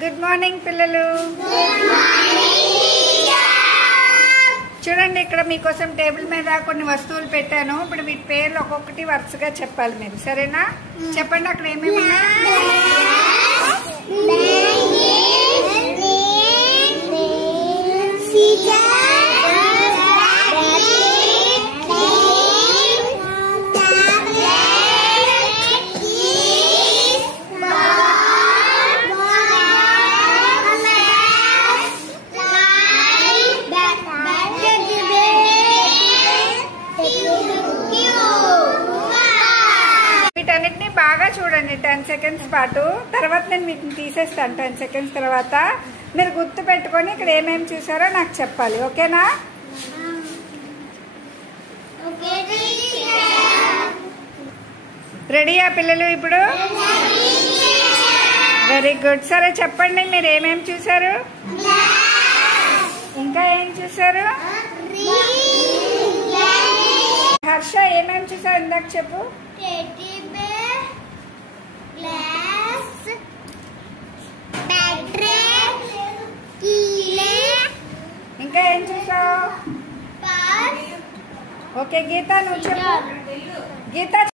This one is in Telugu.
గుడ్ మార్నింగ్ పిల్లలు. చూడండి, ఇక్కడ మీకోసం టేబుల్ మీద కొన్ని వస్తువులు పెట్టాను. ఇప్పుడు వీటి పేర్లు ఒక్కొక్కటి వరుసగా చెప్పాలి మీరు, సరేనా? చెప్పండి, అక్కడ ఏమేమి ఉన్నాయి? వీటన్నిటిని బాగా చూడండి 10 సెకండ్స్ పాటు. తర్వాత నేను వీటిని తీసేస్తాను. 10 సెకండ్స్ తర్వాత మీరు గుర్తు పెట్టుకొని ఇక్కడ ఏమేమి చూసారో నాకు చెప్పాలి, ఓకేనా? రెడీయా పిల్లలు? ఇప్పుడు వెరీ గుడ్. సరే చెప్పండి, మీరు ఏమేమి చూసారు, ఇంకా ఏం చూసారు? హర్ష ఏమేమి చూసావు ఇందాక చెప్పు. ఇంకా ఏం చూసావు? ఓకే గీత, నువ్వు చెప్పు. గీత